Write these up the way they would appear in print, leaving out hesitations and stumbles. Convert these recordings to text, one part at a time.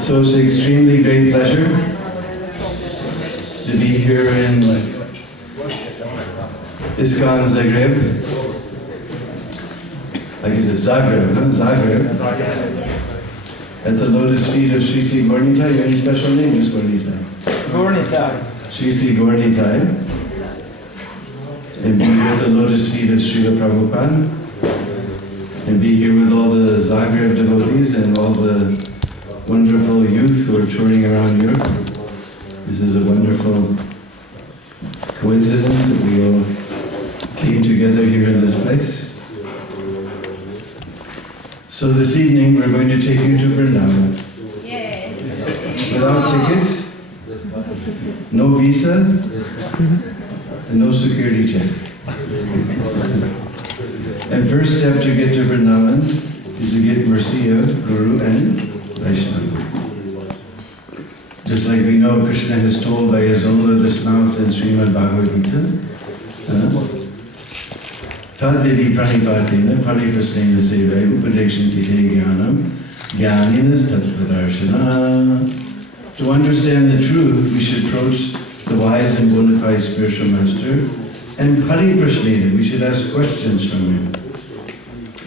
So it's an extremely great pleasure to be here in ISKCON Zagreb. I guess it's Zagreb, huh? Zagreb. At the lotus feet of Sri Sri Gornitai. Your any special name is Gornitai? Gornitai. Sri Sri Gornitai. And be with the lotus feet of Srila Prabhupada. And be here with all the Zagreb devotees and all the wonderful youth who are touring around Europe. This is a wonderful coincidence that we all came together here in this place. So this evening we're going to take you to Vrindavan. Yay. Without ticket, no visa, and no security check. And first step to get to Vrindavan is to get mercy of Guru and Vaishnava. Just like we know Krishna has told by his own lotus mouth in Srimad Bhagavad Gita, Tadvidi pranipatena pariprasnena sevai upadeshanti te jnanam jnaninas tattvadarshana. To understand the truth, we should approach the wise and bona fide spiritual master, and pariprasnena, we should ask questions from him.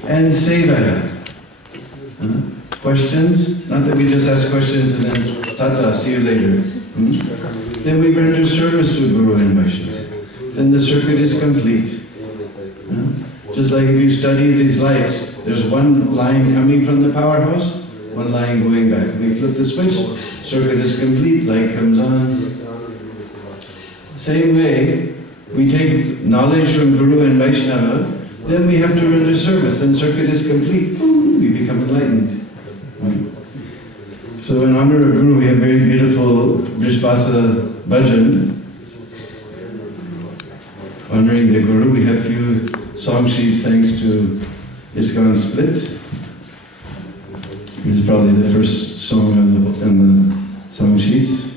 And sevaya. Questions, not that we just ask questions and then tata, see you later. Then we render service to Guru and Vaishnava. Then the circuit is complete. Just like if you study these lights, there's one line coming from the powerhouse, one line going back. We flip the switch, circuit is complete, light comes on. Same way, we take knowledge from Guru and Vaishnava, then we have to render service, and circuit is complete. Boom, we become enlightened. So in honor of Guru, we have very beautiful Vrishbasa bhajan. Honoring the Guru, we have few song sheets thanks to ISKCON Split. This is probably the first song on the song sheets.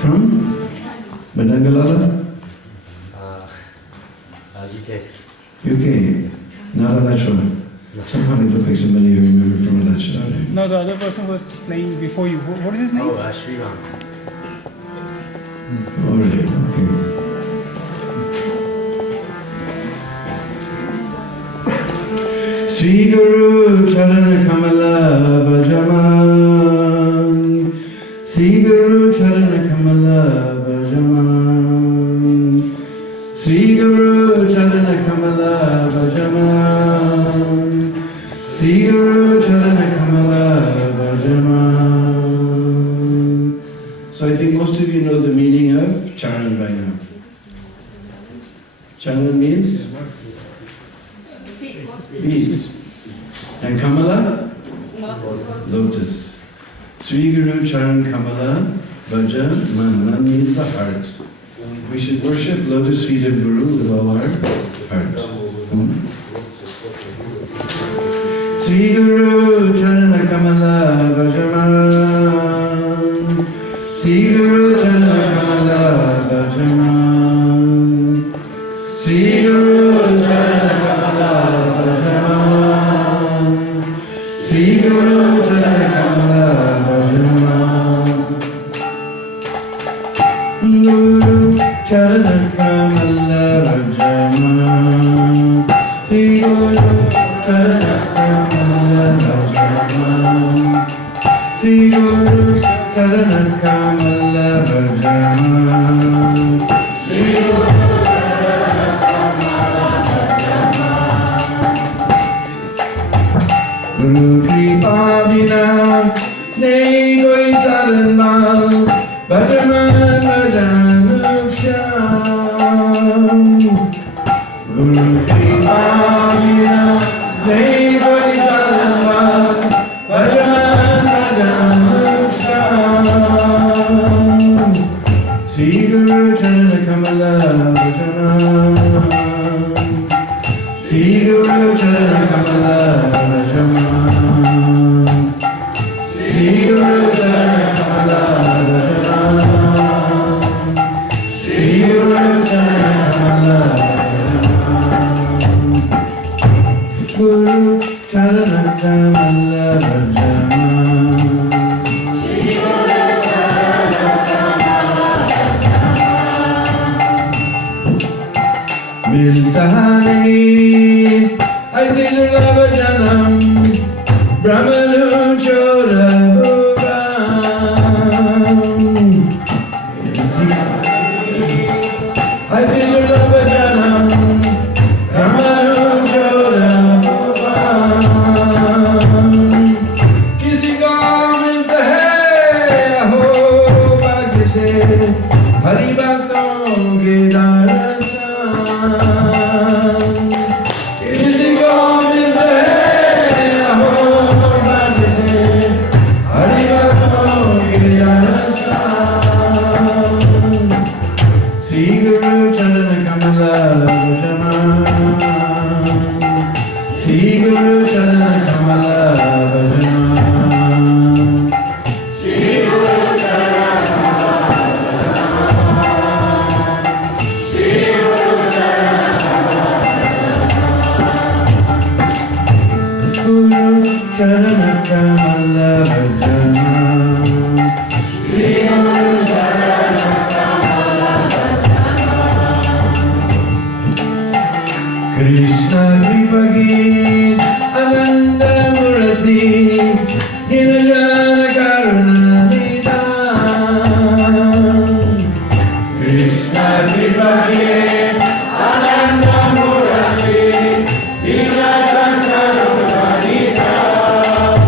From? Bangalore? UK. UK. Not Alachua. Somehow they look like somebody you remember from Alachua. No, the other person was playing before you. What is his name? Oh, Sriram. Alright, okay. Sri Guru Charana Kamala Bhajaman. Sri Guru Charana Kamala Bhajaman. Sri Guru Charana Kamala Bhajaman. Sri Guru Charana Kamala Bhajaman. So I think most of you know the meaning of Charan by now. Charan means? Feet. And Kamala? Lotus. Sri Guru Charan Kamala Bhajaman. Man means the heart. We should worship lotus feet of Guru with all our heart. Sri Guru Charana Kamala Bhajaman. Sri Guru Charana Kamala Bhajaman. Sri Guru Charana Kamala Bhajaman. Sri Guru Charana Kamala Bhajaman. Guru Charana Kamala Bhajaman. Sri Guru Charana Kamala Bhajaman. Sri Guru Charana Kamala Bhajaman. Sri Guru Charana Kamala Bhajaman. Guru Kripa Bina Nahi koi sadan mal Bhajaman Bhajan Shyam. Guru Kripa Bina Nahi koi sadan mal Bhajaman Bhajan Shyam. Sri Guru Charana Kamala Bhajaman. Sri Guru Charana Kamala Bhajama Sri Guru Charana Kamala Bhajama Sri Guru Charana Kamala Bhajama Guru Charana Kamala Bhajama Milta hai aise durlabha janam Brahmanu chodabham aise durlabha janam Brahmanu chodabham Kisi ko milta hai aho bhagya se Hari bhakton ke daras Krishna Vipagi Ananda Murati Dinajana Karuna Nidam Krishna Vipagi Ananda Murati Dinajana Karuna Nidam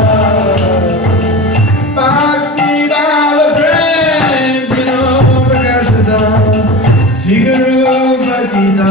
Bhakti Bhava Prem Dino Prakashadam Sri Guru Bhakita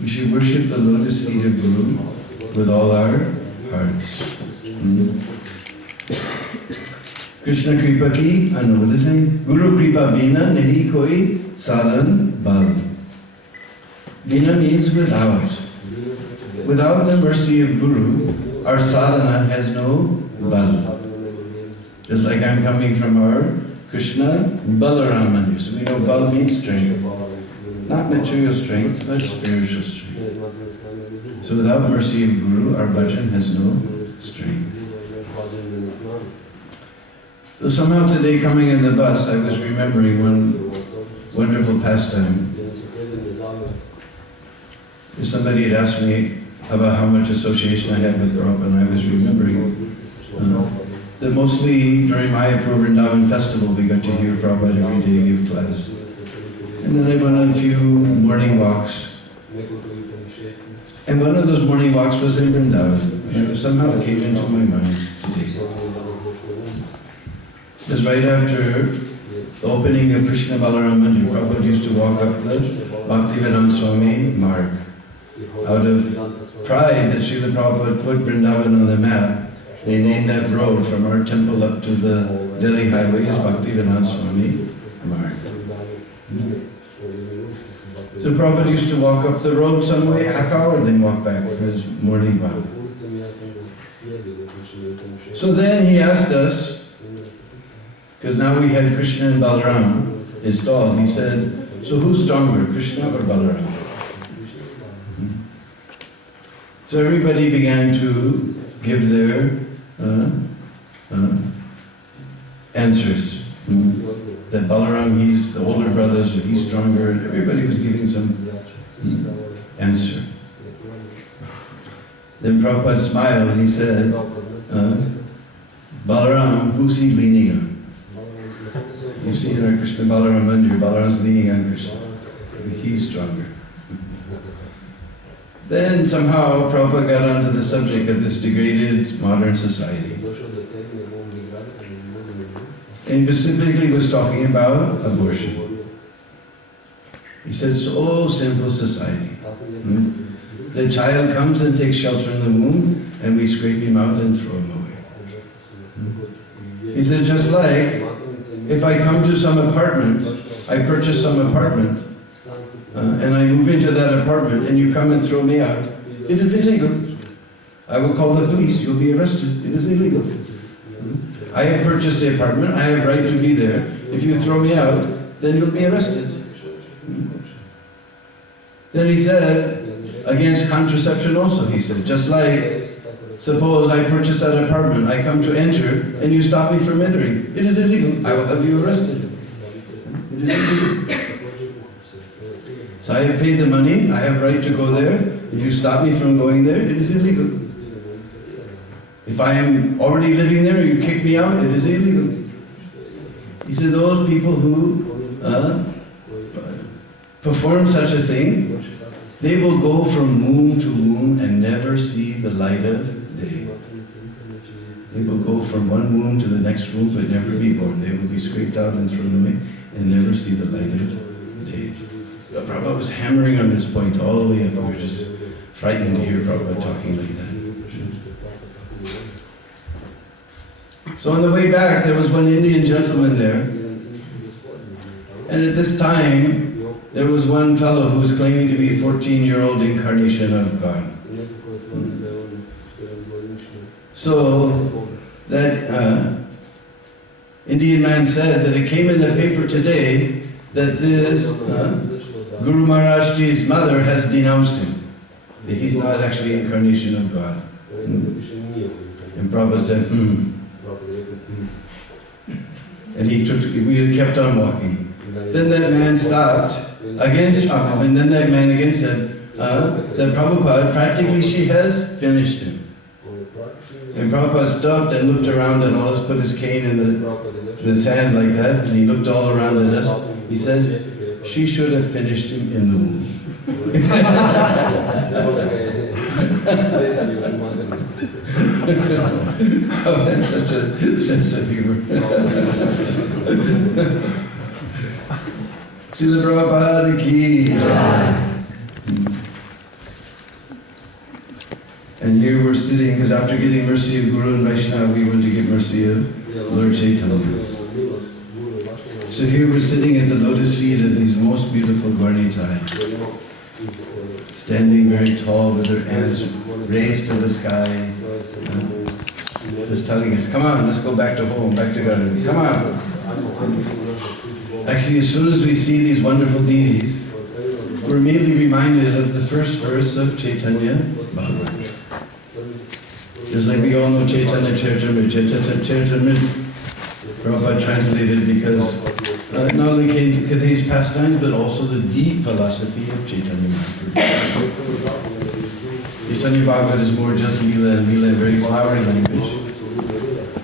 We should worship the lotus feet of Guru with all our hearts. Krishna Kripa ki, I know what is saying. Guru Kripa Bina nahi koi sadhan bal. Bina means without. Without the mercy of Guru, our sadhana has no bal. Just like I'm coming from our Krishna Balaram Mandir. So we know Bal means strength. Not material strength, but spiritual strength. So without mercy of Guru, our bhajan has no strength. So somehow today coming in the bus, I was remembering one wonderful pastime. Somebody had asked me about how much association I had with Prabhupada, and I was remembering that mostly during Mayapur Vrindavan festival we got to hear Prabhupada every day give class. And then I went on a few morning walks. And one of those morning walks was in Vrindavan. And somehow it came into my mind today. It was right after the opening of Krishna Balaram Mandir. Prabhupada used to walk up the Bhaktivedanta Swami marg. Out of pride that Srila Prabhupada put Vrindavan on the map, they named that road from our temple up to the Delhi highway as Bhaktivedanta Swami marg. So Prabhupada used to walk up the road some way, half hour, then walk back for his morning walk. So then he asked us, because now we had Krishna and Balaram installed, he said, so who's stronger, Krishna or Balaram? So everybody began to give their answers. That Balaram, he's the older brother, so he's stronger. Everybody was giving some answer. Then Prabhupada smiled and he said, Balaram, who's he leaning on? You see in our Krishna Balaram Mandir, Balaram's leaning on Krishna. He's stronger. Then somehow Prabhupada got onto the subject of this degraded modern society. And he specifically was talking about abortion. He said, so sinful society. The child comes and takes shelter in the womb, and we scrape him out and throw him away. He said, just like if I come to some apartment, I purchase some apartment, and I move into that apartment, and you come and throw me out, it is illegal. I will call the police, you'll be arrested. It is illegal. I have purchased the apartment, I have right to be there. If you throw me out, then you'll be arrested. Then he said, against contraception also, he said, just like, suppose I purchase that apartment, I come to enter, and you stop me from entering. It is illegal. I will have you arrested. It is illegal. So I have paid the money, I have right to go there. If you stop me from going there, it is illegal. If I am already living there, you kick me out, it is illegal. He said, those people who perform such a thing, they will go from womb to womb and never see the light of day. They will go from one womb to the next womb but never be born. They will be scraped out and thrown away and never see the light of day. But Prabhupada was hammering on this point all the way up. We were just frightened to hear Prabhupada talking like that. So on the way back, there was one Indian gentleman there. And at this time, there was one fellow who was claiming to be a 14-year-old incarnation of God. So that Indian man said that it came in the paper today that this Guru Maharaj Ji's mother has denounced him. That he's not actually incarnation of God. And Prabhupada said, And we kept on walking. Then that man stopped against Prabhupada, and then that man again said that Prabhupada, practically she has finished him. And Prabhupada stopped and looked around and always put his cane in the sand like that, and he looked all around at us. He said, she should have finished him in the womb. Oh, that's such a sense of humor. Srila Prabhupada ki. And here we're sitting, because after getting mercy of Guru and Vaishnava, we want to get mercy of Lord Chaitanya. So here we're sitting at the lotus feet of these most beautiful Gaurnitai, standing very tall with their hands raised to the sky. Just telling us, come on, let's go back to home, back to God. Come on. Actually, as soon as we see these wonderful deities, we're immediately reminded of the first verse of Chaitanya Bhagavat. Just like we all know Chaitanya Charitamrita, Chaitanya Charitamrita, Prabhupada translated because not only could his pastimes, but also the deep philosophy of Chaitanya Mahaprabhu. Chaitanya Bhagavat is more just Leela, and Leela very flowery language.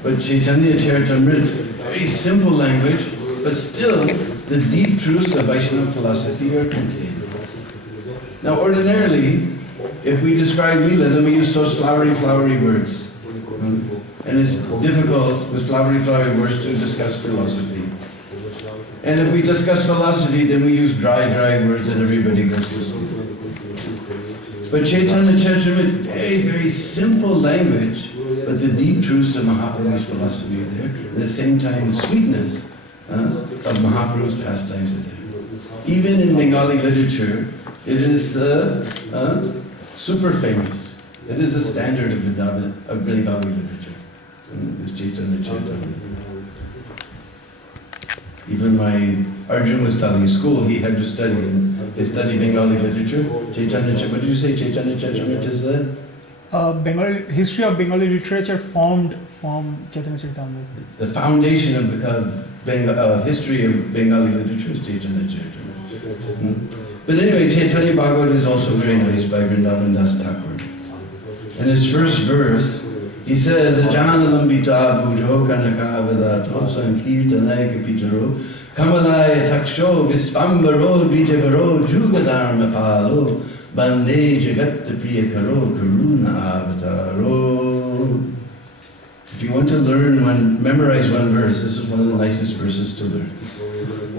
But Chaitanya Charitamrita, very simple language, but still the deep truths of Vaishnava philosophy are contained. Now ordinarily, if we describe Leela, then we use those flowery words. And it's difficult with flowery words to discuss philosophy. And if we discuss philosophy, then we use dry words and everybody goes to sleep. But Chaitanya Charitamrita, very simple language, but the deep truths of Mahaprabhu's philosophy are there. At the same time, the sweetness of Mahaprabhu's pastimes are there. Even in Bengali literature, it is super famous. It is the standard of Bengali literature. This Chaitanya Charitamrita. Even my Arjun was telling in school he had to study, and they study Bengali literature. Chaitanya, what did you say? Chaitanya Charitamrita is the History of Bengali literature formed from Chaitanya Charitamrita. The foundation of history of Bengali literature is Chaitanya Charitamrita. But anyway, Chaitanya Bhagavat is also very nice by Vrindavan Das Thakur. In his first verse, he says, Ajana lambita bhujo kanaka vadato sankirtanaya kapitaro kamalaya taksho visvambaro dvijavaro jugadharma palo bande jagatta priyakaro karuna avataro. If you want to memorize one verse, this is one of the nicest verses to learn.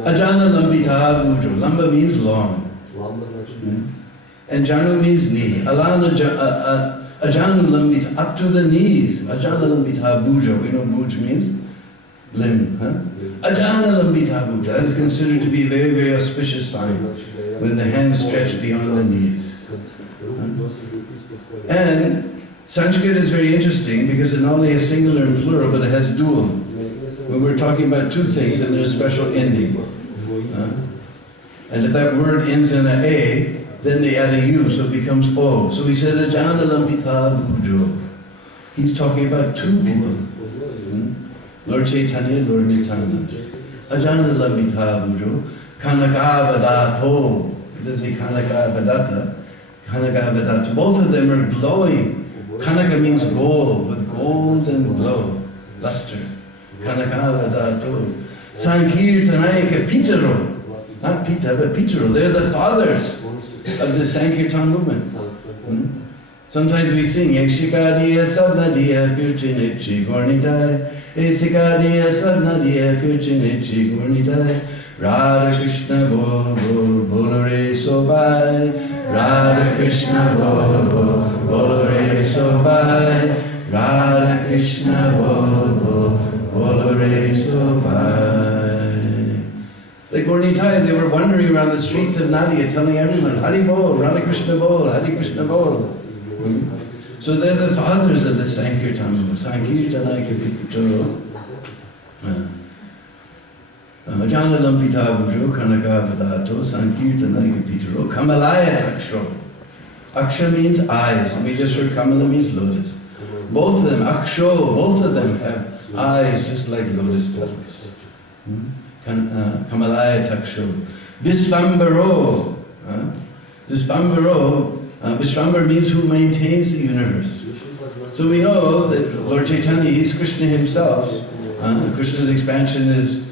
Ajana lambita bhujo. Lamba means long. And Janu means knee. Ajana lambita, up to the knees. Ajana lambita bhujo. We know bhuj means limb. Ajana lambita bhujo. That is considered to be a very auspicious sign when the hands stretch beyond the knees. And Sanskrit is very interesting because it not only has singular and plural, but it has dual. When we're talking about two things and there's a special ending. And if that word ends in an A, then they add a U, so it becomes O. So he said, Ajana lambita bhujo. He's talking about two people. Lord Chaitanya, Lord Nityananda. Ajana lambita bhujo. Kanaka vadato. He doesn't say kanaka vadata. Kanaka vadato. Both of them are glowing. Kanaka means gold, with gold and glow, luster. Kanaka vadato. Sankirtanaya kapitaro. Not Pita, but Pitaro. They're the fathers of the Sankirtan movement. Sometimes we sing, Ekshikadiya Sadnadiya Firchinichi Gornitai, Ekshikadiya Sadnadiya Firchinichi Gornitai, Radha Krishna Bol Bol Bolore Sobai, Radha Krishna Bol Bol Bolore Sobai, Radha Krishna Bol Bol Bolore Sobai. Like Gornitai, they were wandering around the streets of Nadia telling everyone, Hari Bol, Radha Krishna Bol, Hari Krishna Bol. So they're the fathers of the Sankirtan. Sankirtanaya kapitaro. Ajana lampita bhujo kanaka vadato Sankirtanaya kapitaro kamalaya taksho. Aksha means eyes. We just heard Kamala means lotus. Both of them, Aksho, both of them have eyes just like lotus petals. Kamalaya taksho. Visvambaro. Vishvambar means who maintains the universe. So we know that Lord Chaitanya is Krishna himself. Krishna's expansion is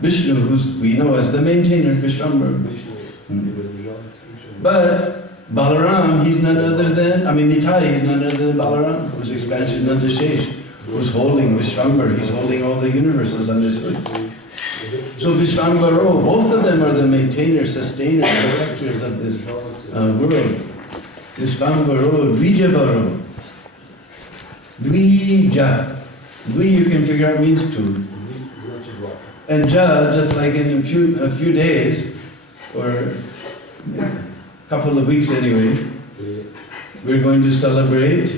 Vishnu, who we know as the maintainer, Vishvambar. But Balaram, he's none other than, Nitai, he's none other than Balaram, whose expansion Nanda Shesh, who's holding Vishvambar, he's holding all the universes on his foot. So Vishvambaro, both of them are the maintainers, sustainers, protectors of this world. Vishvambaro, Dvijabaro. Dvija. Dvi you can figure out means two. And Ja, just like in a few days, or a couple of weeks anyway, we're going to celebrate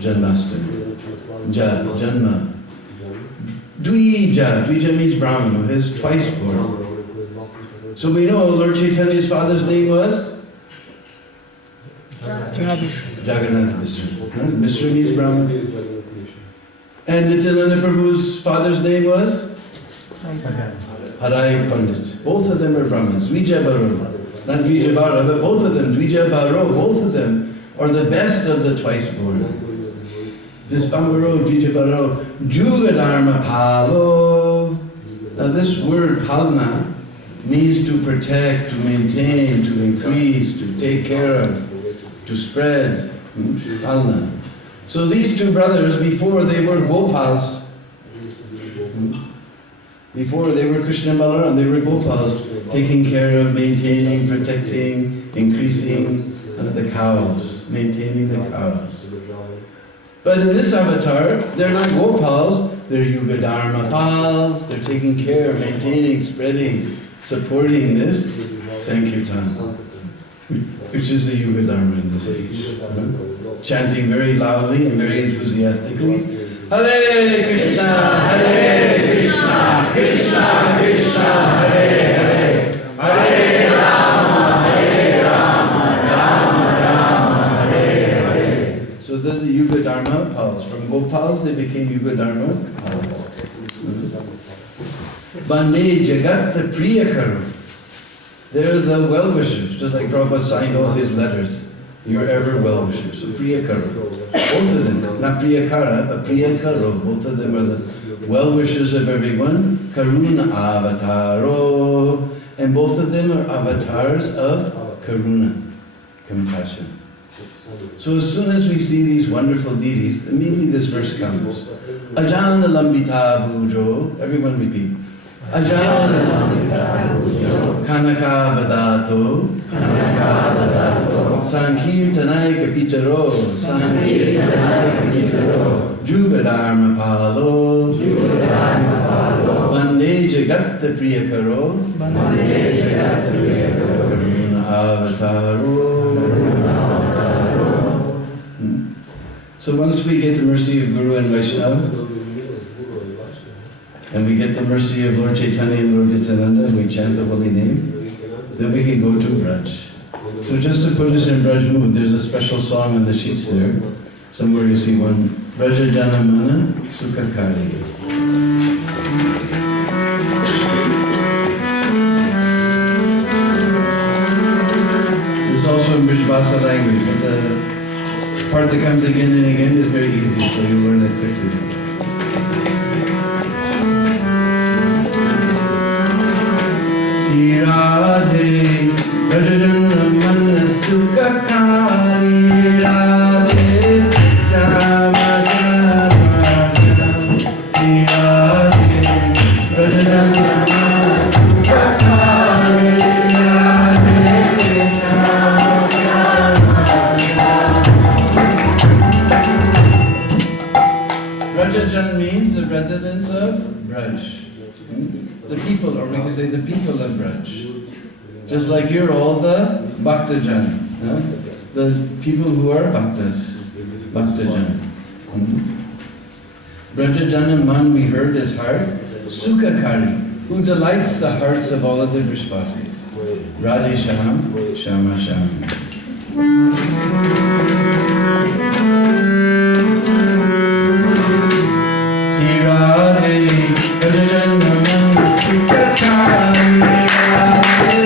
Janmashtami. Janma. Dvija means Brahman, who is twice born. So we know Lord Chaitanya's father's name was? Jagannath Mishra. Mishra means Brahman. And Nityananda Prabhu's father's name was? Harai Pandit. Both of them are Brahmins. Dvija Baro. Not Dvija Bara, but both of them. Dvija Baro, both of them are the best of the twice born. Vispambaro, Dvija Baro, Jugadharma Palo. Now this word Palna means to protect, to maintain, to increase, to take care of, to spread. Palna. So these two brothers, before they were Gopals, before they were Krishna and Balaram, they were Gopals, taking care of, maintaining, protecting, increasing the cows, maintaining the cows. But in this avatar, they're not Gopals, they're Yugadharma Pals, they're taking care of, maintaining, spreading, supporting this Sankirtan, which is the Yugadharma in this age. Chanting very loudly and very enthusiastically, Hare Krishna, Krishna Krishna, Hare Hare, Hare Rama, Rama Rama, Hare Hare. So then the Yugadharma Pals, from Gopals they became Yugadharma Pals. Bande Jagat Priyakaru. They're the well-wishers, just like Prabhupada signed all his letters. You're ever well-wishers. So Priyakaru. Both of them, not Priyakara, but Priyakaru. Both of them are the well-wishers of everyone. Karuna Avataro. And both of them are avatars of Karuna, compassion. So as soon as we see these wonderful deities, immediately this verse comes. Ajana Lambita Bhujo. Everyone repeat. Ajana Lambita Bhujo. Kanaka Vadato. Kanaka Vadato. Sankirtanai Kapitaro. Sankirtanai Kapitaro. Jugadharma Palo. Jugadharma Palo. Vande Jagatta Priyakaro. Vande Jagatta Priyakaro. Karuna Avataro. So once we get the mercy of Guru and Vaishnava, and we get the mercy of Lord Chaitanya and Lord Nityananda, and we chant the holy name, then we can go to Braj. So just to put us in Braj mood, there's a special song on the sheets there. Somewhere you see one. Braja Janamana Sukhakari. It's also in Brijbhasa language, but the part that comes again and again is very easy, so you learn it quickly. Radhe, Rajanamana Sukhakari, Radhe, Jama Jama Jama, Radhe, Rajanamana Sukhakari, Radhe, Jama Jama. Rajajan means the residents of Braj. The people, or we can say the people of Braj. Just like you're all the Bhaktajan, the people who are Bhaktas, Bhaktajan. Brajajana Man, we heard, is heart. Sukhakari, who delights the hearts of all of the Vrishvasis. Radhe Sham, Shama Sham. Sri Radhe, Brajajana Man, Sukhakari, Radhe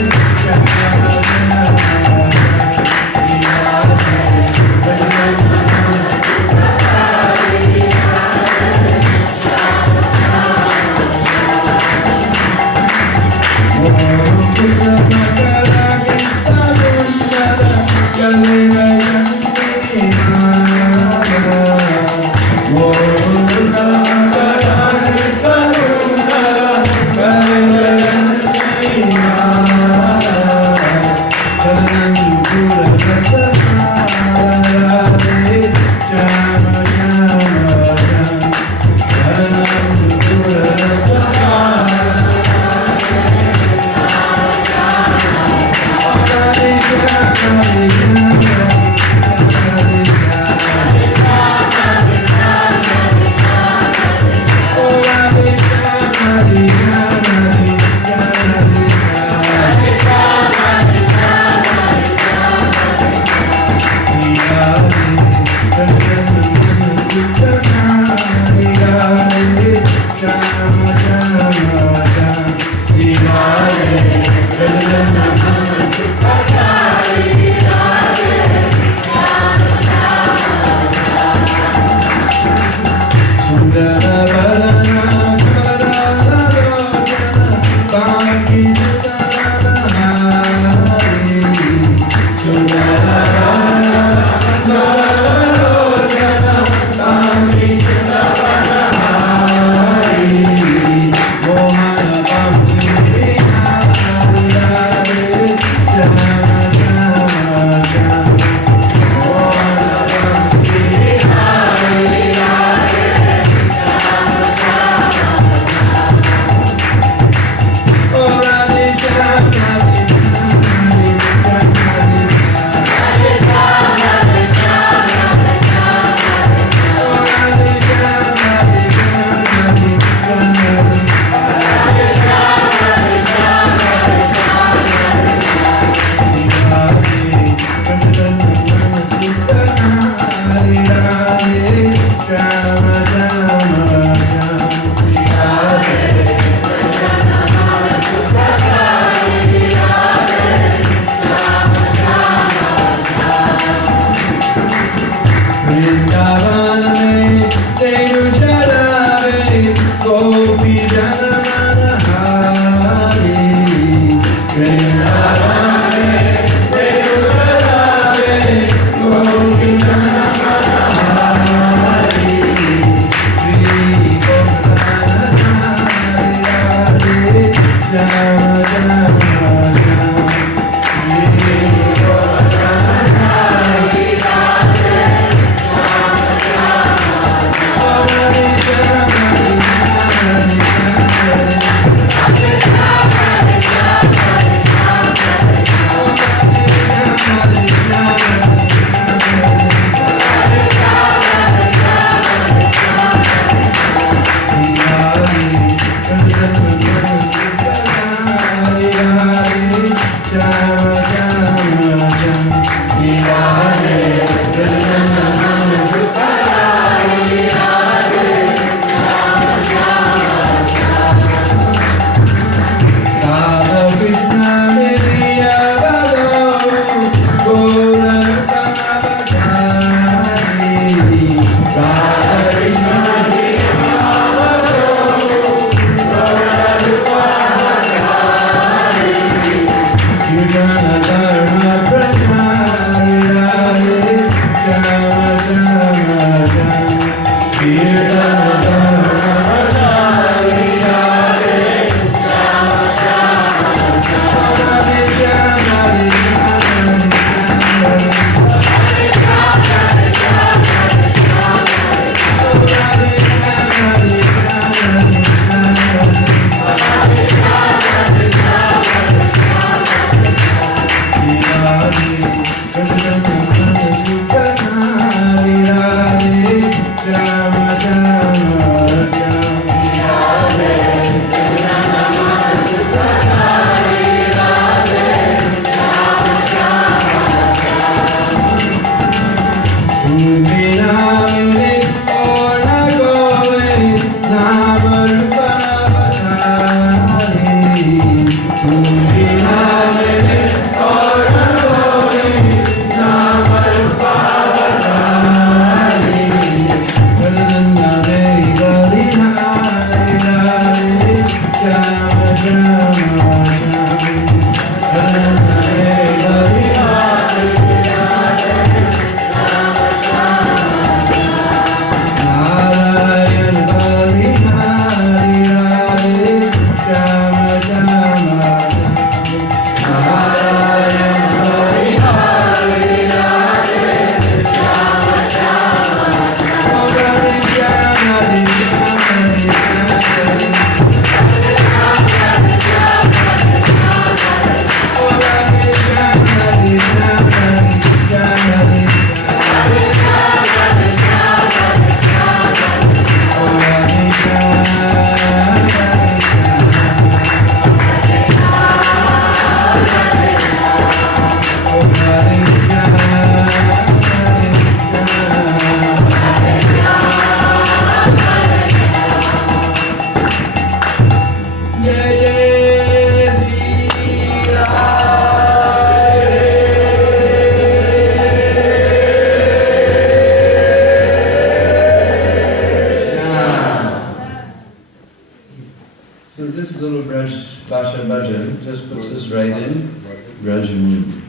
So this little Braj Bhasha Bhajan just puts us right in Braj mood.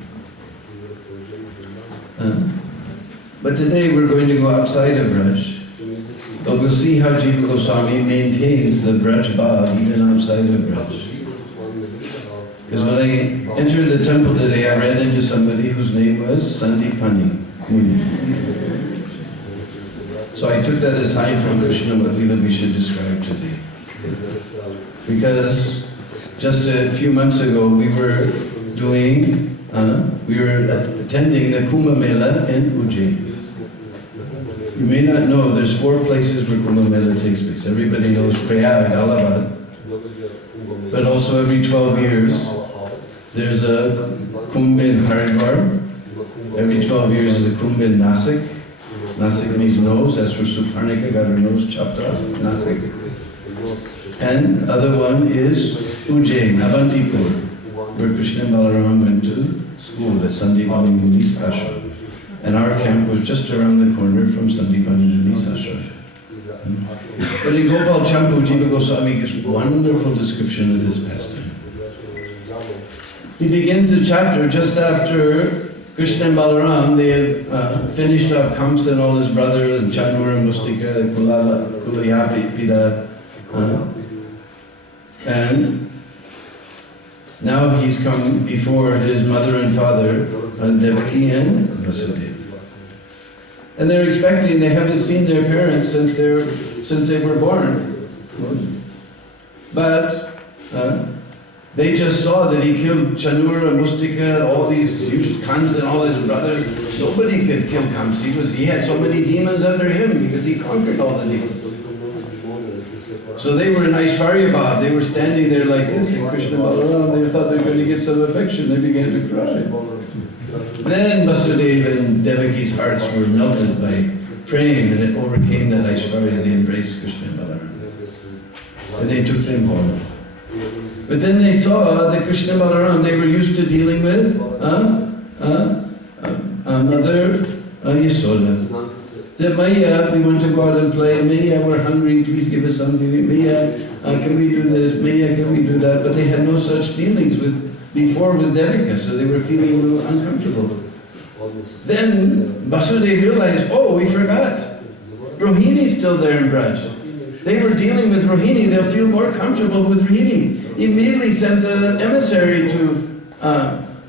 But today we're going to go outside of Braj. But we'll see how Jiva Goswami maintains the Braj Bhav even outside of Braj. Because when I entered the temple today, I ran into somebody whose name was Sandipani. So I took that as a sign from Krishna what Leela we should describe today. Because just a few months ago we were attending the Kumbh Mela in Ujjain. You may not know, there's 4 places where Kumbh Mela takes place. Everybody knows Prayag, Allahabad, but also every 12 years there's a Kumbh in Haridwar. Every 12 years is a Kumbh in Nasik. Nasik means nose, that's where Suparnika got her nose chopped off, Nasik. And other one is Ujjain, Avantipur, where Krishna and Balaram went to school at Sandipani Muni's ashram. And our camp was just around the corner from Sandipani Muni's ashram. But in Gopal Champu, Jiva Goswami gives a wonderful description of this pastime. He begins the chapter just after Krishna and Balaram, they have finished off Kamsa and all his brothers, and Chanur and Mustika, Kulayapida, and now he's come before his mother and father, Devaki and Vasudeva. And they're expecting, they haven't seen their parents since they were born. But they just saw that he killed Chanura, Mustika, all these huge Kamsa and all his brothers. Nobody could kill Kamsa. He had so many demons under him because he conquered all the demons. So they were in Aishwarya, they were standing there like this, and Krishna Balaram, they thought they were going to get some affection, they began to cry. Then Vasudeva and Devaki's hearts were melted by praying, and it overcame that Aishwarya, they embraced Krishna and Balaram. And they took them home. But then they saw that Krishna and Balaram, they were used to dealing with Mother Yasoda. That Maya, we want to go out and play. Maya, we're hungry, please give us something. Maya, can we do this? Maya, can we do that? But they had no such dealings before with Devika, so they were feeling a little uncomfortable. Then Vasudeva realized, oh, we forgot. Rohini's still there in Braj. They were dealing with Rohini, they'll feel more comfortable with Rohini. He immediately sent an emissary to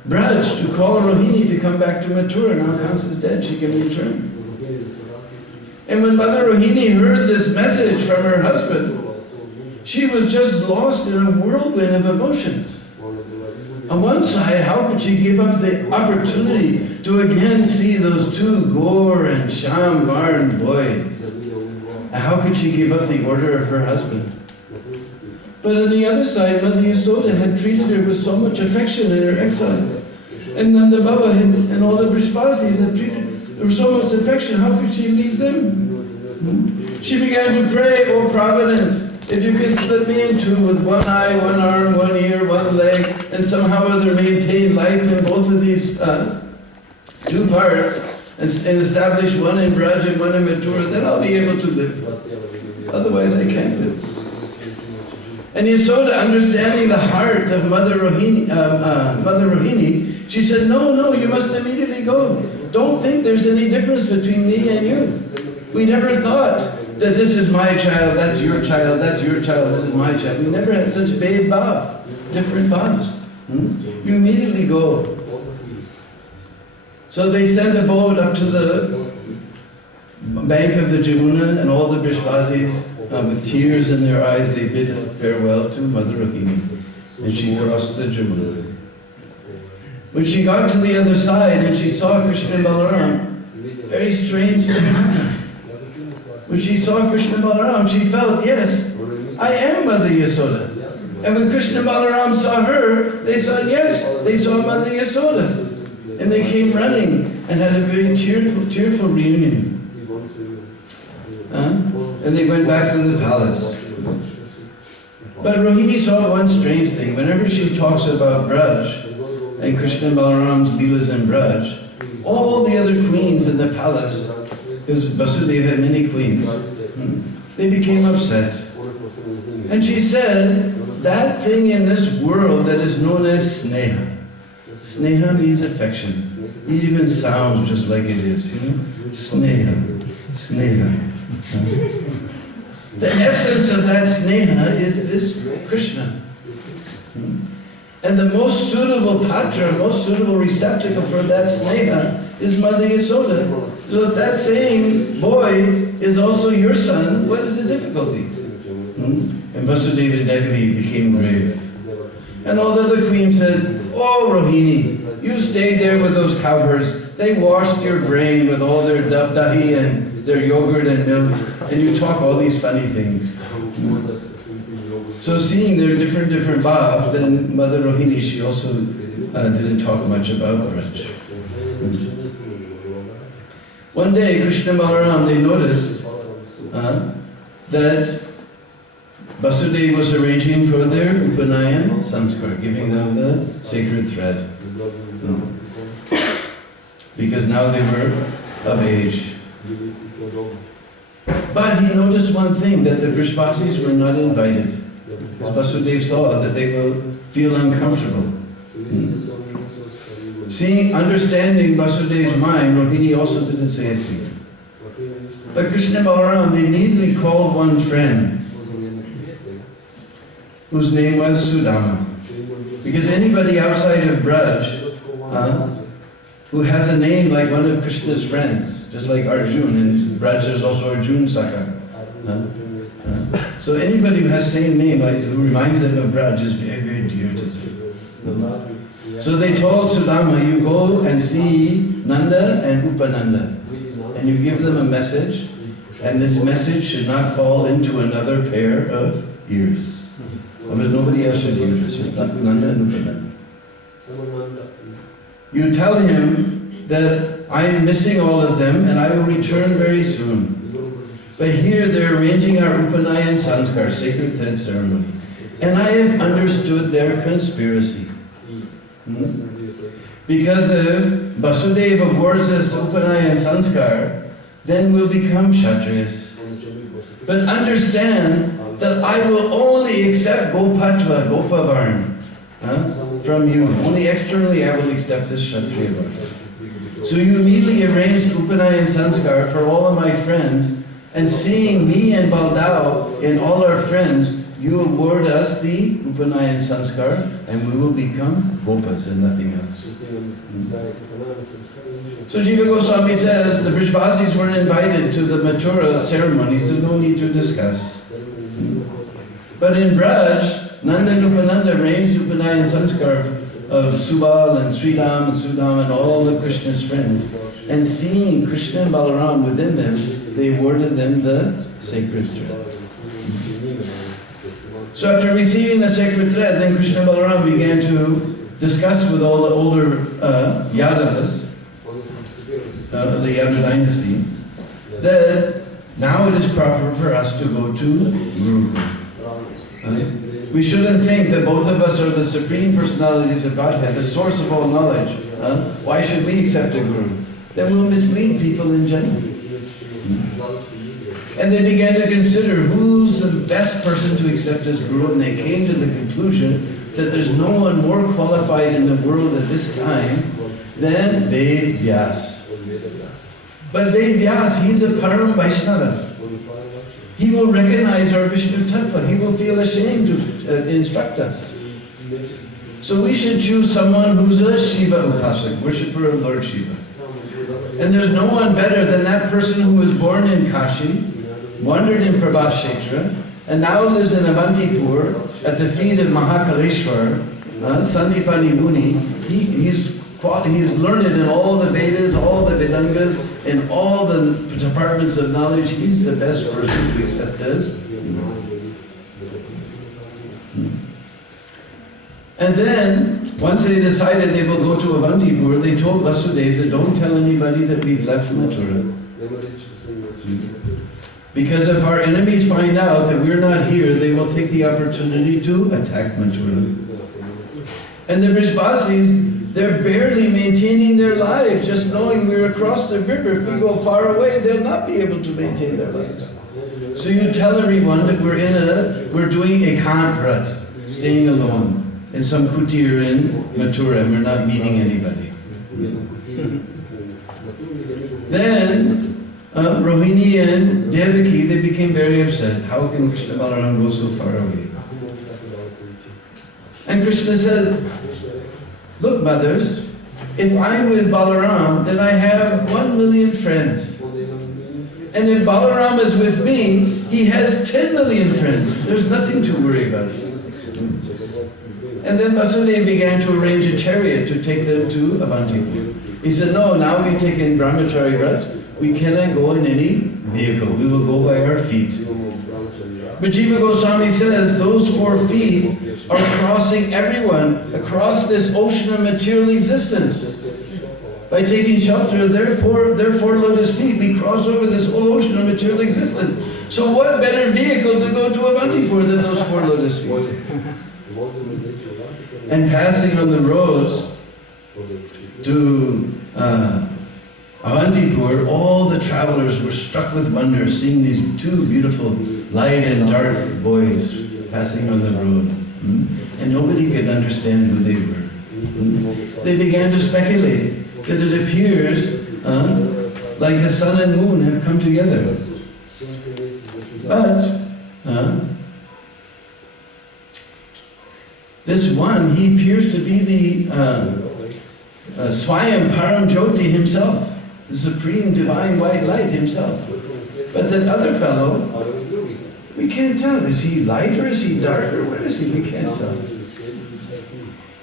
Braj to call Rohini to come back to Mathura. Now Kamsa's dead, she can return. And when Mother Rohini heard this message from her husband, she was just lost in a whirlwind of emotions. On one side, how could she give up the opportunity to again see those 2 Gaur and Sham Varn boys? And how could she give up the order of her husband? But on the other side, Mother Yasoda had treated her with so much affection in her exile. And Nanda Baba and all the Brishpasis had treated her with so much affection. How could she leave them? She began to pray, oh Providence, if you could split me in 2 with 1 eye, 1 arm, 1 ear, 1 leg, and somehow or other maintain life in both of these 2 parts, and establish one in Braj and one in Mathura, then I'll be able to live. Otherwise I can't live. And Yasoda, understanding the heart of Mother Rohini, she said, no, you must immediately go. Don't think there's any difference between me and you. We never thought that this is my child, that's your child, that's your child, this is my child. We never had such bad bhav, different bhavs. You immediately go. So they sent a boat up to the bank of the Jamuna, and all the Brishbasis, with tears in their eyes, they bid farewell to Mother Rohini. And she crossed the Jamuna. When she got to the other side and she saw Krishna and Balaram, very strange thing happened. When she saw Krishna and Balaram, she felt, yes, I am Mother Yasoda. And when Krishna and Balaram saw her, they saw, yes, they saw Mother Yasoda. And they came running and had a very tearful reunion. And they went back to the palace. But Rohini saw one strange thing. Whenever she talks about Braj, and Krishna and Balaram's Leelas in Braj, all the other queens in the palace, because Vasudeva had many queens, they became upset. And she said, that thing in this world that is known as Sneha. Sneha means affection. It even sounds just like it is, you know? Sneha. Sneha. The essence of that Sneha is this Krishna. And the most suitable patra, most suitable receptacle for that Sneha is Mother Yasoda. So if that same boy is also your son, what is the difficulty? And Vasudeva Devi became grave. And all the other queens said, oh Rohini, you stayed there with those cowherds. They washed your brain with all their dahi and their yogurt and milk, and you talk all these funny things. So seeing their different bhavs, then Mother Rohini, she also didn't talk much about Braj. One day, Krishna and Balaram, they noticed that Vasudeva was arranging for their Upanayan sanskar, giving them the sacred thread. Because now they were of age. But he noticed one thing, that the Brishbasis were not invited. Because Vasudeva saw that they will feel uncomfortable. Seeing, understanding Vasudeva's mind, Rohini also didn't say anything. But Krishna and Balaram, they immediately called one friend, whose name was Sudama. Because anybody outside of Braj, who has a name like one of Krishna's friends, just like Arjun, and Braj there's also Arjun Saka. So anybody who has the same name, who reminds them of Braj, is very, very dear to them. So they told Sudama, you go and see Nanda and Upananda, and you give them a message, and this message should not fall into another pair of ears. Otherwise nobody else should hear this, just Nanda and Upananda. You tell him that I'm missing all of them and I will return very soon. But here they're arranging our Upanayan Sanskar, sacred thread ceremony. And I have understood their conspiracy. Because if Vasudeva awards us Upanayan Sanskar, then we'll become Kshatriyas. But understand that I will only accept Gopatva, Gopavarn, from you. Only externally I will accept this Kshatriya Varna. So you immediately arranged Upanayan Sanskar for all of my friends, and seeing me and Baldao and all our friends, you award us the Upanayan Sanskar, and we will become Gopas and nothing else. So Jiva Goswami says the Brishbasis weren't invited to the Mathura ceremonies, there's no need to discuss. But in Braj, Nanda and Upananda arranged Upanayan Sanskar of Subal and Sridham and Sudam and all the Krishna's friends. And seeing Krishna and Balaram within them, they awarded them the sacred thread. So after receiving the sacred thread, then Krishna and Balaram began to discuss with all the older Yadavas, the Yadav dynasty, that now it is proper for us to go to Gurukul. We shouldn't think that both of us are the supreme personalities of Godhead, the source of all knowledge. Why should we accept a guru? Then we'll mislead people in general. And they began to consider who's the best person to accept as guru, and they came to the conclusion that there's no one more qualified in the world at this time than Ved Vyas. But Ved Vyas, he's a Param Vaishnava. he will recognize our Vishnu Tattva. He will feel ashamed to instruct us. So we should choose someone who's a Shiva Upasak, worshipper of Lord Shiva. And there's no one better than that person who was born in Kashi, wandered in Prabhat Kshetra, and now lives in Avantipur at the feet of Mahakaleshwar, Sandipani Muni. He's learned in all the Vedas, all the Vedangas, in all the departments of knowledge. He's the best person to accept us. And then, once they decided they will go to Avantipur, they told Vasudeva, don't tell anybody that we've left Mathura. Because if our enemies find out that we're not here, they will take the opportunity to attack Mathura. And the Vrishvasis, they're barely maintaining their lives, just knowing we're across the river. If we go far away, they'll not be able to maintain their lives. So you tell everyone that we're doing a Ekant, staying alone in some kutir in Mathura, and we're not meeting anybody. Then Rohini and Devaki, they became very upset. How can Krishna Balaram go so far away? And Krishna said, look, mothers, if I'm with Balaram, then I have 1 million friends. And if Balaram is with me, he has 10 million friends. There's nothing to worry about. And then Vasudeva began to arrange a chariot to take them to Avantipur. He said, no, now we've taken Brahmachari Rat. We cannot go in any vehicle. We will go by our feet. But Jiva Goswami says those 4 feet are crossing everyone across this ocean of material existence. By taking shelter of their four lotus feet, we cross over this whole ocean of material existence. So what better vehicle to go to Avantipur than those 4 lotus feet? And passing on the roads to Avantipur, all the travelers were struck with wonder seeing these 2 beautiful light and dark boys passing on the road. And nobody could understand who they were. They began to speculate that it appears like the sun and moon have come together. But this one, he appears to be the Swayam Param Jyoti himself, the supreme divine white light himself. But that other fellow, we can't tell. Is he light or is he dark or what is he? We can't tell.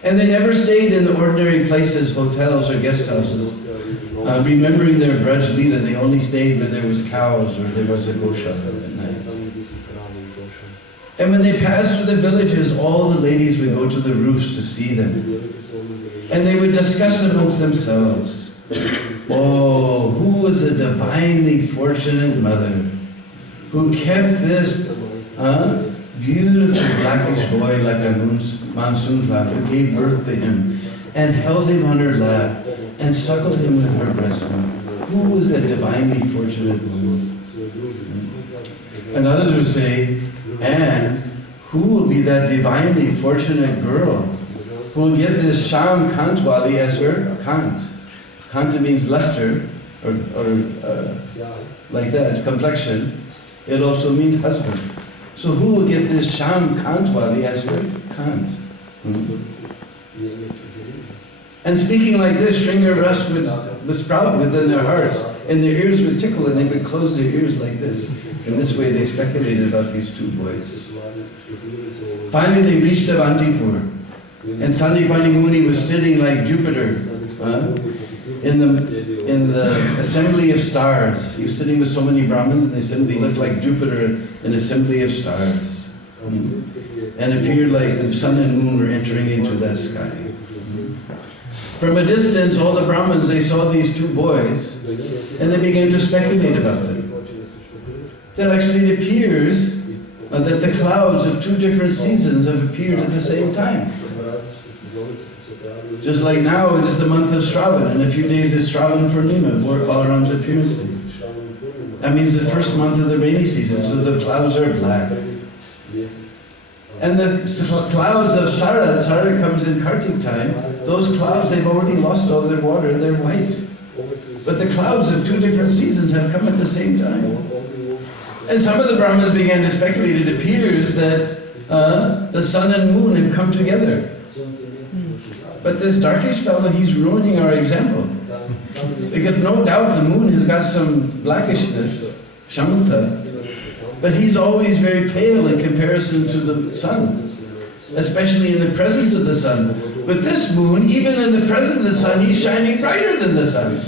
And they never stayed in the ordinary places, hotels or guest houses. Remembering their Braj Leela, they only stayed where there was cows or there was a Goshala at night. And when they passed through the villages, all the ladies would go to the roofs to see them. And they would discuss amongst themselves, oh, who was a divinely fortunate mother who kept this beautiful blackish boy like a monsoon cloud, who gave birth to him and held him on her lap and suckled him with her breast milk. Who was a divinely fortunate woman? And others would say, and who will be that divinely fortunate girl who will get this Sham Kantwali as her Kant? Kanta means luster, or like that, complexion. It also means husband. So who will get this Sham Kantwali as her Kant? And speaking like this, Shringar Ras was proud within their hearts, and their ears would tickle, and they would close their ears like this. In this way, they speculated about these 2 boys. Finally, they reached Avantipur, and Sandipani Muni was sitting like Jupiter in the assembly of stars. He was sitting with so many Brahmins, and they said he looked like Jupiter in an assembly of stars, and appeared like the sun and moon were entering into that sky. From a distance, all the Brahmins, they saw these 2 boys, and they began to speculate about them. That actually it appears that the clouds of 2 different seasons have appeared at the same time. Just like now, it is the month of Shravan, and in a few days is Shravan Purnima, Lord Balaram's appearance day. That means the first month of the rainy season, so the clouds are black. And the clouds of Sarad comes in Kartik time, those clouds, they've already lost all their water, they're white. But the clouds of 2 different seasons have come at the same time. And some of the Brahmins began to speculate, it appears that the sun and moon have come together. But this darkish fellow, he's ruining our example. Because no doubt the moon has got some blackishness, shamanta, but he's always very pale in comparison to the sun, especially in the presence of the sun. But this moon, even in the presence of the sun, he's shining brighter than the sun.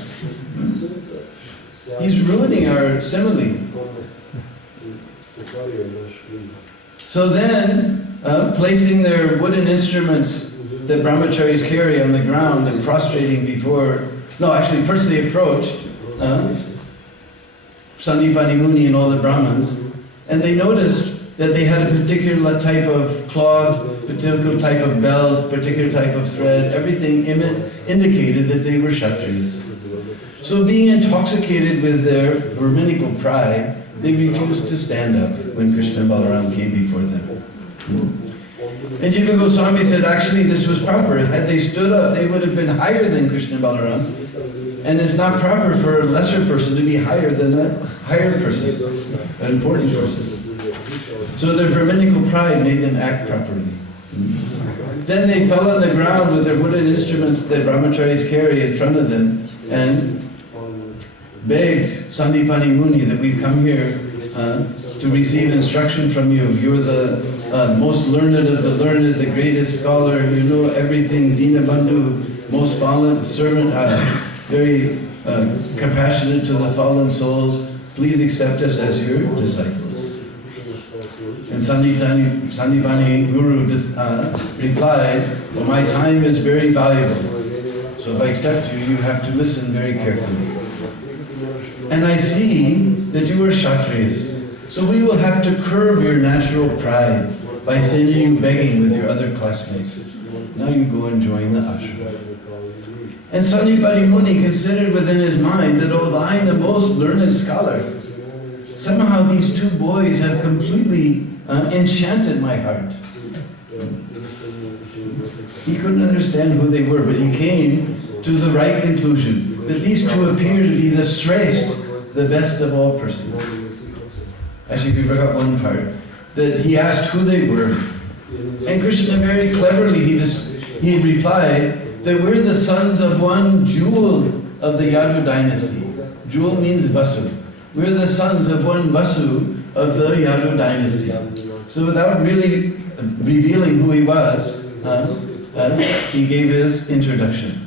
He's ruining our simile. So then, placing their wooden instruments that brahmacharis carry on the ground and prostrating before, no, actually first they approached Sandipani Muni and all the Brahmins, and they noticed that they had a particular type of cloth, particular type of belt, particular type of thread, everything indicated that they were Kshatriyas. So being intoxicated with their Brahminical pride, they refused to stand up when Krishna and Balaram came before them. And Jiva Goswami said actually this was proper. Had they stood up, they would have been higher than Krishna and Balaram. And it's not proper for a lesser person to be higher than a higher person, an important person. So their Brahminical pride made them act properly. Then they fell on the ground with their wooden instruments that brahmacharis carry in front of them and begged Sandipani Muni that we've come here to receive instruction from you. You're the most learned of the learned, the greatest scholar, you know everything, Deena Bandhu, most fallen servant, very compassionate to the fallen souls. Please accept us as your disciples. And Sandipani Guru replied, well, my time is very valuable. So if I accept you, you have to listen very carefully. And I see that you are Kshatriyas. So we will have to curb your natural pride by sending you begging with your other classmates. Now you go and join the ashram. And Sandipani Muni considered within his mind that although I am the most learned scholar, somehow these two boys have completely enchanted my heart. He couldn't understand who they were, but he came to the right conclusion, that these two appear to be the Shrestha, the best of all persons. Actually, we forgot one part, that he asked who they were. And Krishna very cleverly, he replied that we're the sons of one jewel of the Yadu dynasty. Jewel means Vasu. We're the sons of one Vasu of the Yadu dynasty. So without really revealing who he was, he gave his introduction.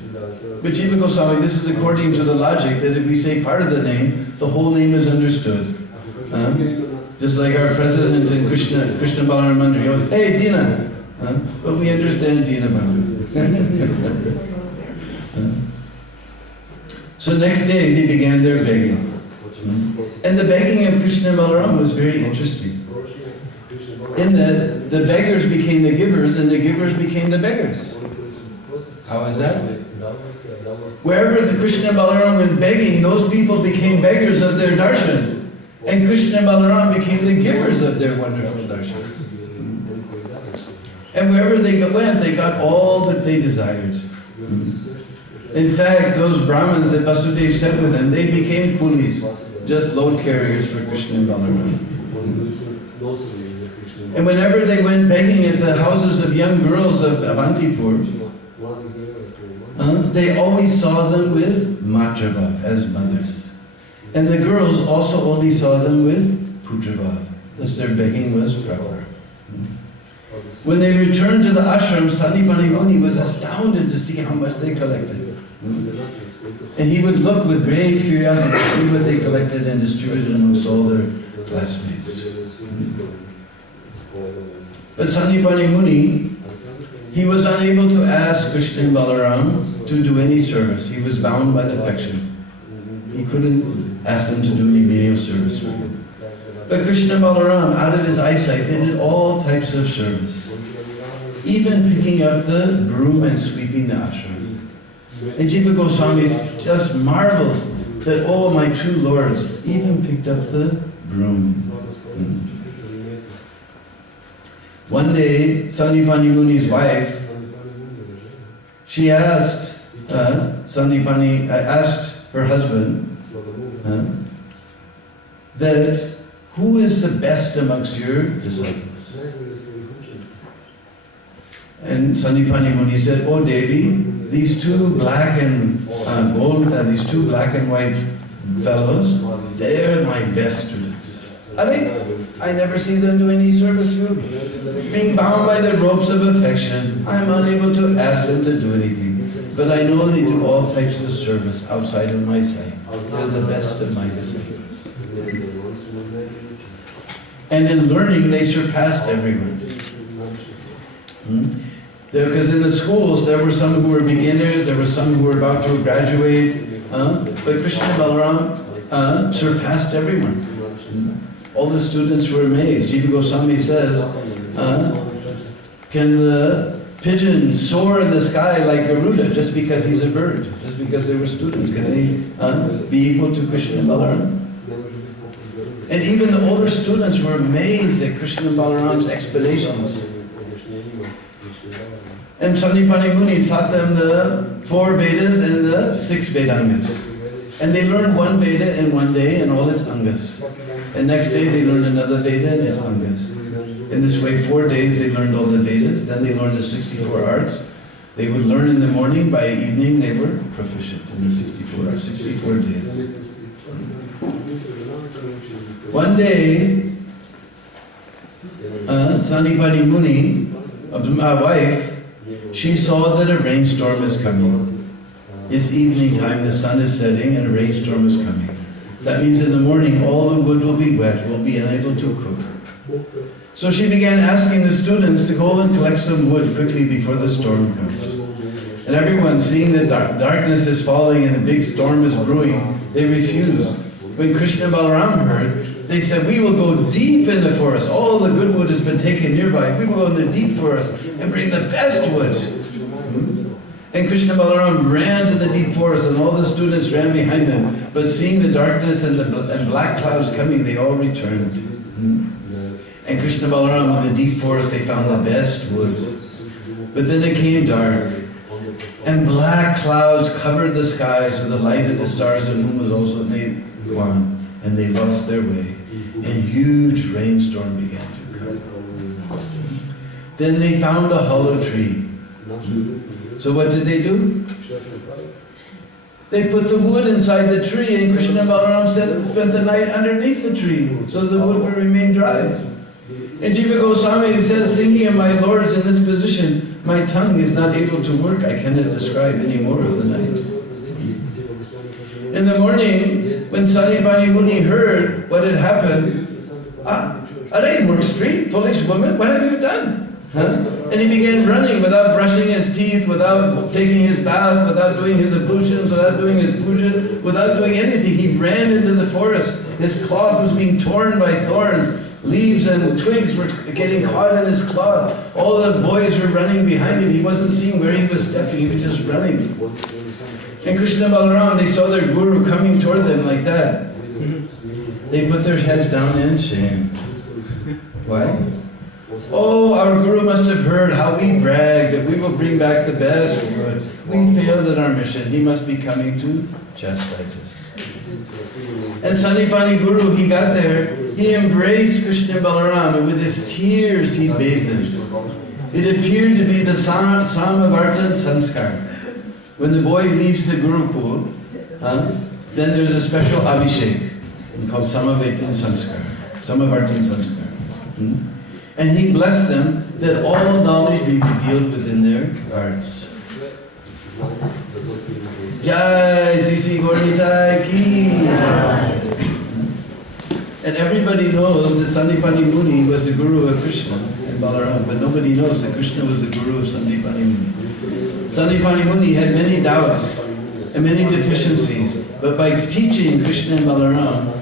But Jiva Goswami, this is according to the logic that if we say part of the name, the whole name is understood. Just like our president in Krishna Balaram Mandir, he goes, hey Deena! But we understand Deena Bandhu. So next day they began their begging. And the begging of Krishna and Balaram was very interesting. In that the beggars became the givers and the givers became the beggars. How is that? Wherever the Krishna and Balaram went begging, those people became beggars of their darshan. And Krishna and Balaram became the givers of their wonderful darshan. And wherever they went, they got all that they desired. In fact, those Brahmins that Vasudeva sent with them, they became coolies, just load carriers for Krishna and Balaram. And whenever they went begging at the houses of young girls of Avantipur, they always saw them with Matrabhav, as mothers. And the girls also only saw them with Putrabhav, thus their begging was proper. When they returned to the ashram, Sandipani Muni was astounded to see how much they collected. And he would look with great curiosity to see what they collected and distributed amongst all their classmates. But Sandipani Muni, he was unable to ask Krishna and Balaram to do any service. He was bound by the affection. He couldn't ask them to do any menial service for him. But Krishna and Balaram, out of his eyesight, they did all types of service. Even picking up the broom and sweeping the ashram. And Jiva Goswami just marvels that, oh, my two lords even picked up the broom. One day, Sandipani Muni's wife, she asked asked her husband that who is the best amongst your disciples? And Sanipani Muni said, oh Devi, these two black and these two black and white fellows, they're my best students. I never see them do any service to you. Being bound by the ropes of affection, I'm unable to ask them to do anything. But I know they do all types of service outside of my sight. They're the best of my disciples. And in learning, they surpassed everyone. Because in the schools, there were some who were beginners, there were some who were about to graduate, but Krishna Balaram surpassed everyone. All the students were amazed. Jiva Goswami says, can the pigeon soar in the sky like Garuda just because he's a bird, just because they were students? Can they be equal to Krishna Balaram? And even the older students were amazed at Krishna Balaram's explanations. And Sanipani Muni taught them the 4 Vedas and the 6 Vedangas. And they learned one Veda in one day and all its Angas. And next day they learned another Veda and its Angas. In this way, 4 days they learned all the Vedas, then they learned the 64 arts. They would learn in the morning, by evening they were proficient in the 64 days. One day, Sanipani Muni, my wife, she saw that a rainstorm is coming. It's evening time, the sun is setting and a rainstorm is coming. That means in the morning all the wood will be wet, we'll be unable to cook. So she began asking the students to go and collect some wood quickly before the storm comes. And everyone, seeing that darkness is falling and a big storm is brewing, they refused. When Krishna Balaram heard, they said, we will go deep in the forest. All the good wood has been taken nearby. We will go in the deep forest and bring the best wood. And Krishna Balaram ran to the deep forest and all the students ran behind them. But seeing the darkness and black clouds coming, they all returned. And Krishna Balaram in the deep forest, they found the best wood. But then it came dark. And black clouds covered the sky, so the light of the stars and moon was also gone. And they lost their way. And huge rainstorm began to come. Then they found a hollow tree. So what did they do? They put the wood inside the tree, and Krishna Balaram spent the night underneath the tree, so the wood would remain dry. And Jiva Goswami says, thinking of my lords in this position, my tongue is not able to work. I cannot describe any more of the night. In the morning, when Sanipani Muni heard what had happened, Aray Murkstri, foolish woman, what have you done? And he began running without brushing his teeth, without taking his bath, without doing his ablutions, without doing his puja, without doing anything. He ran into the forest. His cloth was being torn by thorns. Leaves and twigs were getting caught in his cloth. All the boys were running behind him. He wasn't seeing where he was stepping. He was just running. And Krishna Balaram, they saw their guru coming toward them like that. They put their heads down in shame. Why? Oh, our guru must have heard how we bragged that we will bring back the best wood. We failed at our mission. He must be coming to chastise us. And Sanipani Guru, he got there, he embraced Krishna Balaram, and with his tears he bathed them. It appeared to be the Samavartan Sanskar. When the boy leaves the Gurukul, then there's a special Abhishek called Samavartan Sanskar. And he blessed them that all knowledge be revealed within their hearts. Jai Sisi Gaurnitai ki. And everybody knows that Sanipani Muni was the guru of Krishna and Balaram, but nobody knows that Krishna was the guru of Sanipani Muni. Sanipani Muni had many doubts and many deficiencies, but by teaching Krishna and Balaram,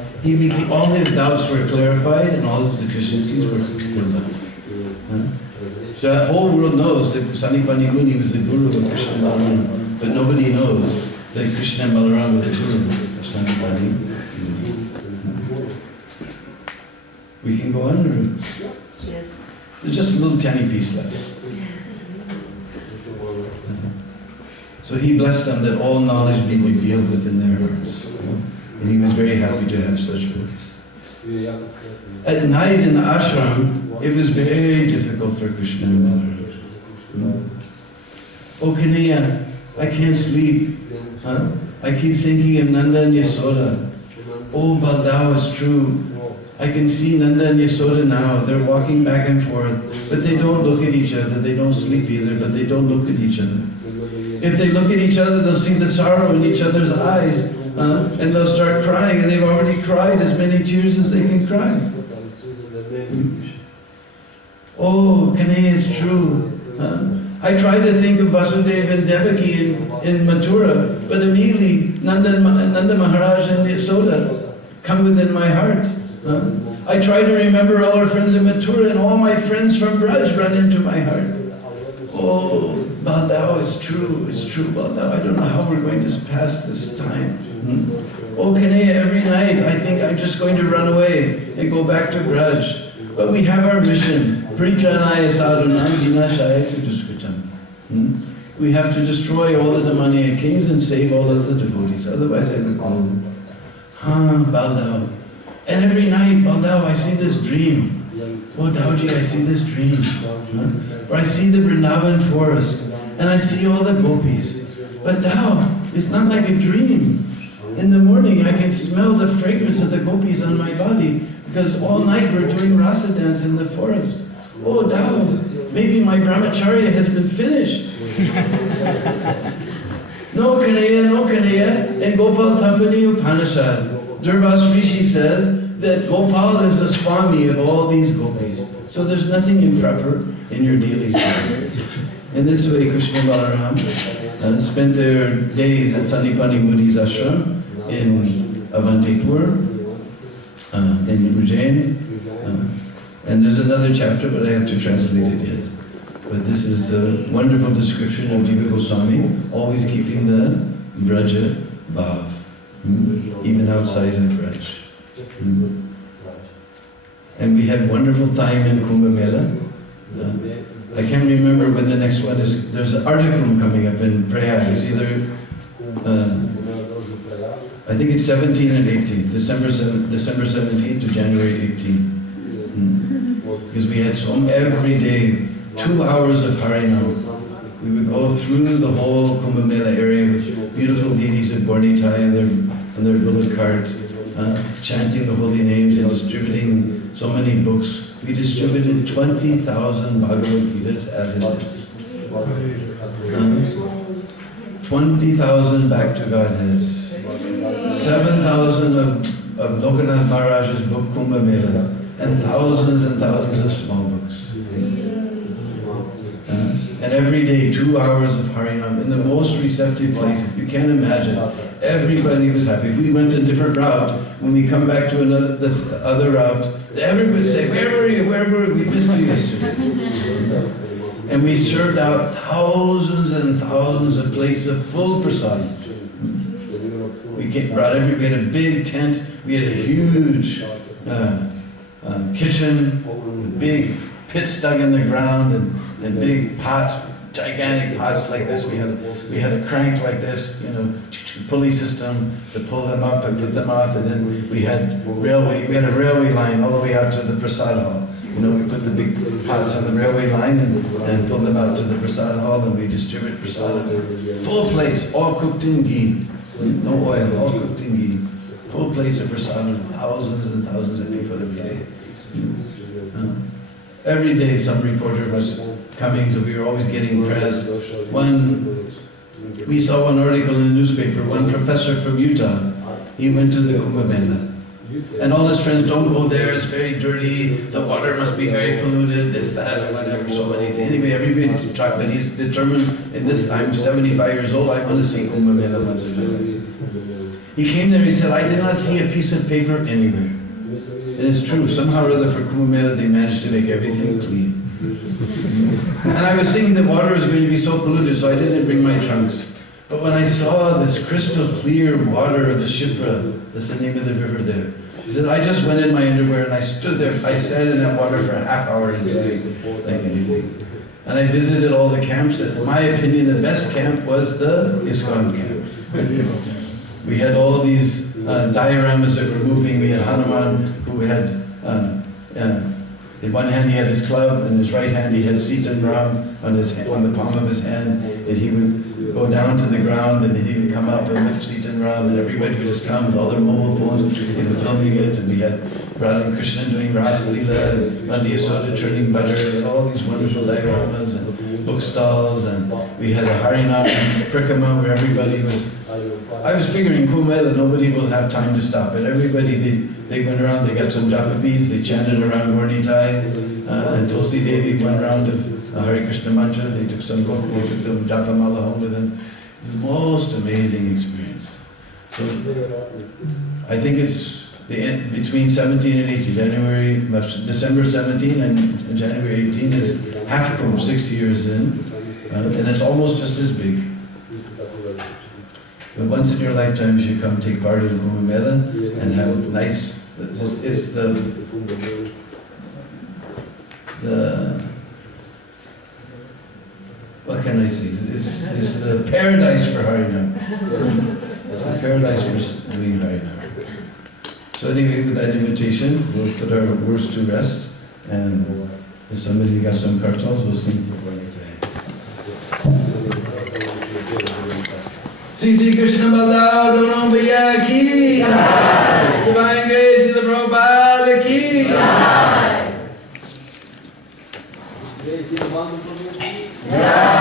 all his doubts were clarified and all his deficiencies were filled up. So the whole world knows that Sanipani Muni was the guru of Krishna and Balaram, but nobody knows that Krishna and Balaram were the guru of Sanipani Muni. We can go on, or? Yes. There's just a little tiny piece left. So he blessed them that all knowledge be revealed within their hearts. And he was very happy to have such books. At night in the ashram, it was very difficult for Krishna and Balarama. Oh Kanhaiya, I can't sleep. Huh? I keep thinking of Nanda and Yasoda. Oh Baldev, it's true. I can see Nanda and Yasoda now. They're walking back and forth, but they don't look at each other. They don't sleep either, but they don't look at each other. If they look at each other, they'll see the sorrow in each other's eyes, and they'll start crying, and they've already cried as many tears as they can cry. Oh, Kanhaiya, it's true. I tried to think of Vasudeva and Devaki in Mathura, but immediately Nanda Maharaj and Yasoda come within my heart. I try to remember all our friends in Mathura, and all my friends from Braj run into my heart. Oh, Baldev, it's true, Baldev. I don't know how we're going to pass this time. Oh, Kanhaiya, every night I think I'm just going to run away and go back to Braj. But we have our mission. Pritranaya sadhunam vinashaya duskritam. We have to destroy all of the Demoniac kings and save all of the devotees. Otherwise I would call them. Baldev. And every night, Baldev, I see this dream. Oh, Dauji, I see this dream. Or I see the Vrindavan forest, and I see all the gopis. But Dao, it's not like a dream. In the morning, I can smell the fragrance of the gopis on my body, because all night we're doing rasa dance in the forest. Oh, Dao, maybe my brahmacharya has been finished. No Kanhaiya, in Gopal Tapani Upanishad, Durvas Rishi says that Gopal is the Swami of all these gopis. So there's nothing improper in your dealings with. In this way, Krishna and Balarama spent their days at Sanipani Muni's ashram in Avantipur, in Ujjain. And there's another chapter, but I have to translate it yet. But this is the wonderful description of Jiva Goswami, always keeping the Braja Bhav, even outside of Braj. And we had wonderful time in Kumbh Mela. I can't remember when the next one is. There's an article coming up in Prayag. It's either, I think it's 17 and 18, December 17 to January 18. Because we had every day, 2 hours of Harinam. We would go through the whole Kumbh Mela area with beautiful deities of Gornitai and their bullock cart, chanting the holy names and distributing so many books. We distributed 20,000 Bhagavad Gitas as it is. 20,000 back to Godheads. 7,000 of Lokanath Maharaj's book Kumbh Mela, and thousands of small books. And every day, 2 hours of Harinam in the most receptive places. You can't imagine. Everybody was happy. If we went a different route, when we come back to this other route, everybody would say, "Where were you? Where were you? We missed you yesterday." And we served out thousands and thousands of plates of full prasad. We had a big tent. We had a huge kitchen, with big pits dug in the ground, and big pots, gigantic pots like this. We had a crank like this, pulley system to pull them up and put them off, and then we had a railway line all the way out to the prasad hall. We put the big pots on the railway line and pull them out to the prasad hall, and we distribute prasad. Full plates, all cooked in ghee, no oil, all cooked in ghee. Full plates of prasad, thousands and thousands of people every day. Every day some reporter was coming, so we were always getting press. We saw one article in the newspaper, one professor from Utah, he went to the Kumbh Mela. And all his friends, "Don't go there, it's very dirty, the water must be very polluted, this, that, or whatever," so many things. Anyway, everybody tried, but he's determined, I'm 75 years old, I want to see Kumbh Mela once a year. He came there, he said, "I did not see a piece of paper anywhere." And it's true, somehow or other for Kumbh Mela they managed to make everything clean. And I was thinking the water was going to be so polluted, so I didn't bring my trunks. But when I saw this crystal clear water of the Shipra, that's the name of the river there, he said, I just went in my underwear and I stood there, I sat in that water for a half hour a day, like anything. And I visited all the camps, and in my opinion, the best camp was the ISKCON camp. We had all these dioramas that were moving. We had Hanuman, who who had, in one hand he had his club, and in his right hand he had Sita and Ram on the palm of his hand, and he would go down to the ground, and then he would come up and lift Sita and Ram, and everybody would just come with all their mobile phones, filming it, and we had Radha and Krishna doing Ras Leela, and Nandi Yasoda churning butter, and all these wonderful dioramas and book stalls, and we had a Harinam Prikama where everybody was. I was figuring Kumbh Mela, nobody will have time to stop it. Everybody, they went around, they got some japa beads, they chanted around Gornitai, and Tulsi Devi went round of Hare Krishna mantra, they took some book, they took the japa mala home with them. It was the most amazing experience. So I think it's between 17 and 18, December 17 and January 18 is half Kumbh, 6 years in, and it's almost just as big. But once in your lifetime, you should come take part in Kumbh Mela and have nice. It's the what can I say? It's the paradise for Harinam. It's the paradise for doing Harinam. So anyway, with that invitation, we'll put our words to rest, and if somebody got some kartals, we'll sing for Sri Krishna Baldev Dono Bhaiya ki Divine Grace of the Prabhupada ki Deena Bandhu Prabhu ki Jai.